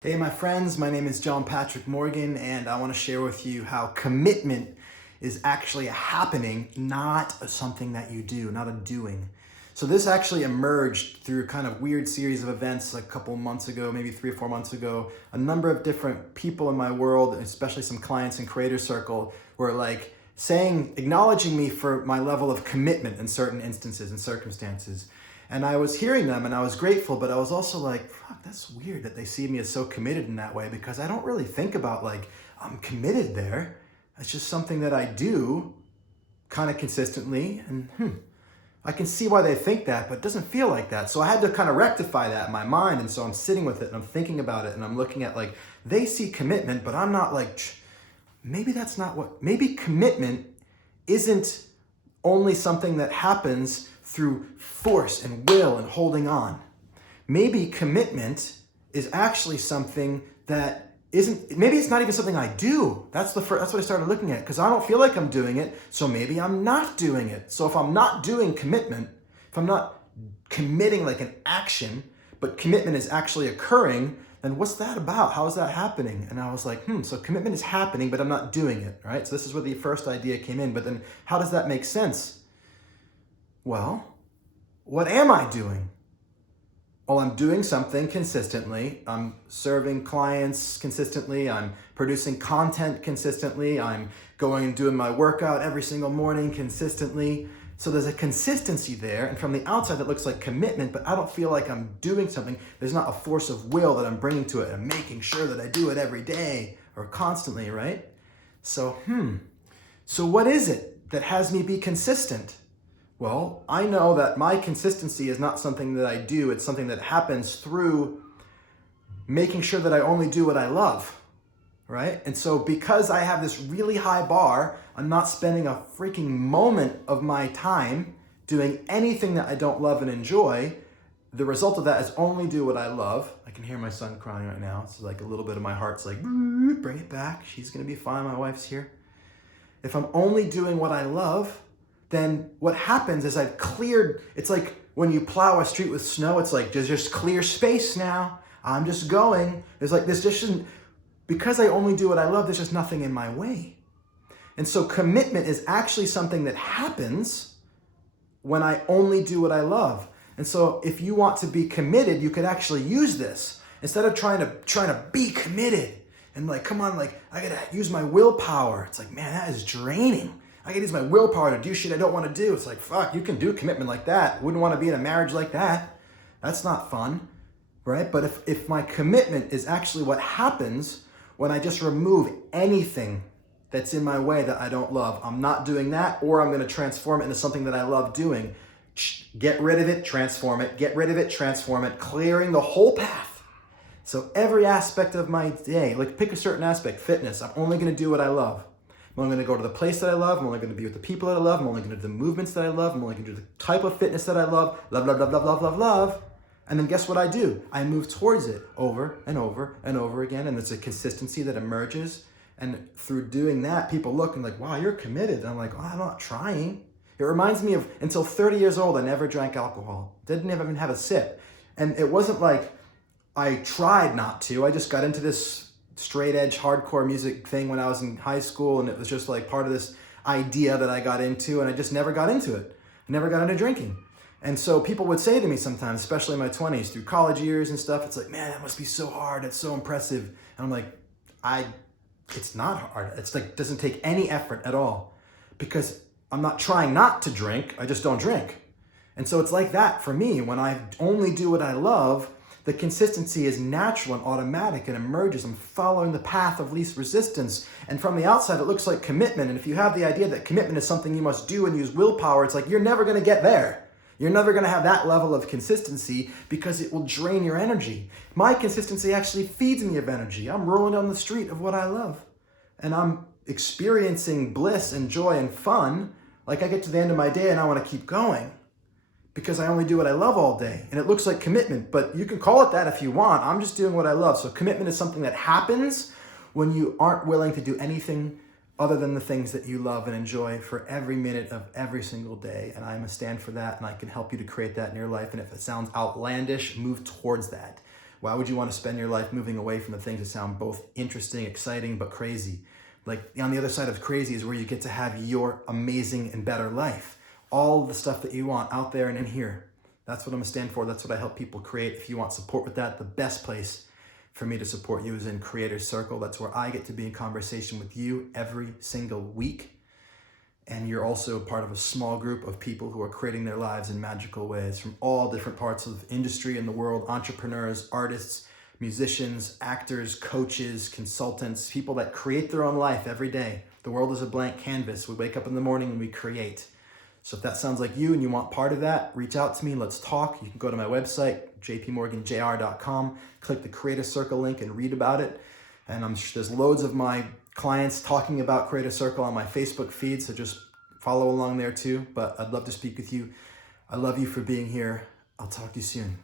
Hey, my friends, my name is John Patrick Morgan, and I want to share with you how commitment is actually a happening, not something that you do, not a doing. So this actually emerged through a kind of weird series of events a couple months ago, maybe 3 or 4 months ago. A number of different people in my world, especially some clients in Creator Circle, were like acknowledging me for my level of commitment in certain instances and circumstances. And I was hearing them and I was grateful, but I was also like, fuck, that's weird that they see me as so committed in that way, because I don't really think about like, I'm committed there. It's just something that I do kind of consistently. And I can see why they think that, but it doesn't feel like that. So I had to kind of rectify that in my mind. And so I'm sitting with it and I'm thinking about it and I'm looking at like, they see commitment, but I'm not like, maybe that's not maybe commitment isn't only something that happens through force and will and holding on. Maybe commitment is actually something that maybe it's not even something I do. That's what I started looking at, because I don't feel like I'm doing it, so maybe I'm not doing it. So if I'm not doing commitment, if I'm not committing like an action, but commitment is actually occurring, then what's that about? How is that happening? And I was like, so commitment is happening, but I'm not doing it, right? So this is where the first idea came in, but then how does that make sense? Well, what am I doing? Well, I'm doing something consistently. I'm serving clients consistently. I'm producing content consistently. I'm going and doing my workout every single morning consistently. So there's a consistency there. And from the outside, that looks like commitment, but I don't feel like I'm doing something. There's not a force of will that I'm bringing to it and making sure that I do it every day or constantly, right? So, so what is it that has me be consistent? Well, I know that my consistency is not something that I do. It's something that happens through making sure that I only do what I love, right? And so because I have this really high bar, I'm not spending a freaking moment of my time doing anything that I don't love and enjoy. The result of that is only do what I love. I can hear my son crying right now. It's like a little bit of my heart's like, bring it back. She's going to be fine. My wife's here. If I'm only doing what I love, then what happens is I've cleared. It's like when you plow a street with snow, it's like, there's just clear space now. I'm just going. There's like, this just shouldn't, because I only do what I love, there's just nothing in my way. And so commitment is actually something that happens when I only do what I love. And so if you want to be committed, you could actually use this. Instead of trying to be committed and like, come on, like I gotta use my willpower. It's like, man, that is draining. I can use my willpower to do shit I don't want to do. It's like, fuck, you can do commitment like that. Wouldn't want to be in a marriage like that. That's not fun, right? But if my commitment is actually what happens when I just remove anything that's in my way that I don't love, I'm not doing that, or I'm going to transform it into something that I love doing. Get rid of it, transform it. Get rid of it, transform it. Clearing the whole path. So every aspect of my day, like pick a certain aspect, fitness, I'm only going to do what I love. I'm only going to go to the place that I love. I'm only going to be with the people that I love. I'm only going to do the movements that I love. I'm only going to do the type of fitness that I love. Love, love, love, love, love, love, love. And then guess what I do? I move towards it over and over and over again. And there's a consistency that emerges. And through doing that, people look and like, wow, you're committed. And I'm like, oh, I'm not trying. It reminds me of until 30 years old, I never drank alcohol. Didn't even have a sip. And it wasn't like I tried not to. I just got into this straight edge hardcore music thing when I was in high school, and it was just like part of this idea that I got into, and I just never got into it. I never got into drinking. And so people would say to me sometimes, especially in my 20s, through college years and stuff, it's like, man, that must be so hard. It's so impressive. And I'm like, it's not hard. It's like, doesn't take any effort at all, because I'm not trying not to drink. I just don't drink. And so it's like that for me. When I only do what I love, the consistency is natural and automatic and emerges. I'm following the path of least resistance. And from the outside, it looks like commitment. And if you have the idea that commitment is something you must do and use willpower, it's like you're never going to get there. You're never going to have that level of consistency, because it will drain your energy. My consistency actually feeds me of energy. I'm rolling down the street of what I love. And I'm experiencing bliss and joy and fun. Like I get to the end of my day and I want to keep going, because I only do what I love all day. And it looks like commitment, but you can call it that if you want. I'm just doing what I love. So commitment is something that happens when you aren't willing to do anything other than the things that you love and enjoy for every minute of every single day. And I'm a stand for that, and I can help you to create that in your life. And if it sounds outlandish, move towards that. Why would you want to spend your life moving away from the things that sound both interesting, exciting, but crazy? Like on the other side of crazy is where you get to have your amazing and better life. All the stuff that you want out there and in here. That's what I'm gonna stand for. That's what I help people create. If you want support with that, the best place for me to support you is in Creator Circle. That's where I get to be in conversation with you every single week. And you're also part of a small group of people who are creating their lives in magical ways from all different parts of industry in the world, entrepreneurs, artists, musicians, actors, coaches, consultants, people that create their own life every day. The world is a blank canvas. We wake up in the morning and we create. So if that sounds like you and you want part of that, reach out to me. Let's talk. You can go to my website, jpmorganjr.com, click the Creator Circle link and read about it. And I'm sure there's loads of my clients talking about Creator Circle on my Facebook feed, so just follow along there too. But I'd love to speak with you. I love you for being here. I'll talk to you soon.